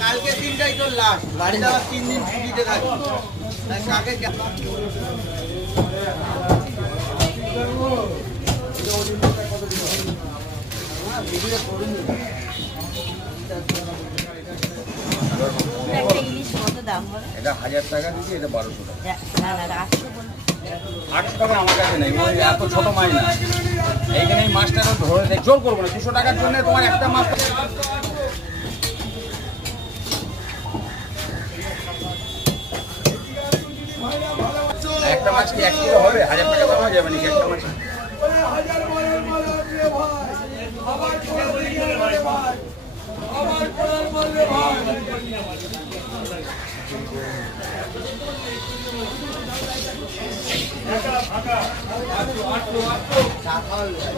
কালকে দিনটাই তো লাস্ট, বাড়ি যাওয়ার 3 দিন ছুটিতে থাকি। কাকে ভিডিও করুন। ইলিশ কত দাম হবে? এটা 1000 টাকা দিচ্ছি, এটা 1200 টাকা। না না 800 বলুন। 800 টাকা আমার কাছে নেই, ওই এত ছোট মাছ না। এইখানে এই মাছটা ধরে জোর করবো না, 200 টাকার জন্য তোমার একটা মাছ। একটা মাছ কি 1 কিলো হবে? 1000 টাকা দাম হয়ে যাবে নাকি একটা মাছ?